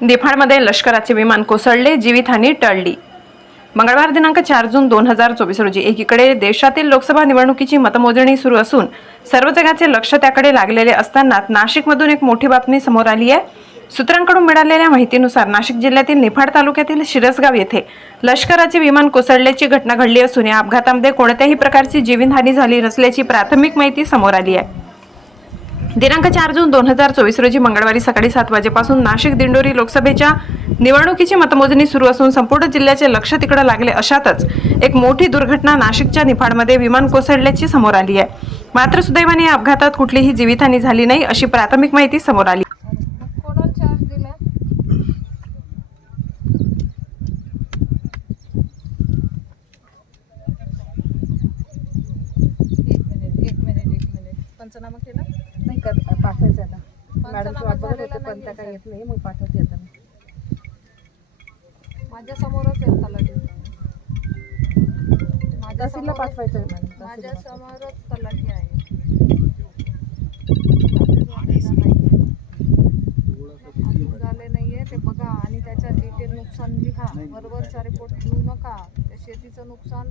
निफाडमध्ये लष्कराचे विमान कोसळले जीवितहानी टळली. मंगळवार दिनांक चार जून दोन हजार चोवीस रोजी एकीकडे देशातील लोकसभा निवडणुकीची मतमोजणी सुरू असून सर्व जगाचे लक्ष त्याकडे लागलेले असताना नाशिकमधून एक मोठी बातमी समोर आली आहे. सूत्रांकडून मिळालेल्या माहितीनुसार नाशिक जिल्ह्यातील निफाड तालुक्यातील शिरसगाव येथे लष्कराचे विमान कोसळल्याची घटना घडली असून या अपघातामध्ये कोणत्याही प्रकारची जीवितहानी झाली नसल्याची प्राथमिक माहिती समोर आली आहे. दिनांक चार जून दोन हजार चोवीस रोजी मंगळवारी सकाळी सात वाजेपासून नाशिक दिंडोरी लोकसभेच्या निवडणुकीची मतमोजणी सुरू असून संपूर्ण जिल्ह्याचे लक्ष तिकडे लागले अशातच एक मोठी दुर्घटना नाशिकच्या निफाडमध्ये विमान कोसळल्याची समोर आली आहे. मात्र सुदैवाने या अपघातात कुठलीही जीवितहानी झाली नाही अशी प्राथमिक माहिती समोर आली. पंचनामा केला नाही कर पाठवायचं मॅडमची वाट बघत होते पण त्या काही येत नाही. मग पाठवते आता मी. माझ्या समोरच आहे तलाठी. माझ्या तहसीलला पाठवायचं आहे मॅडम माझ्या समोरच तलाठी आहे. अजून झाले नाहीये ते बघा. आणि त्याच्या डिटेल नुकसान लिहा. बरोबरचा रिपोर्ट घेऊ नका. त्या शेतीचं नुकसान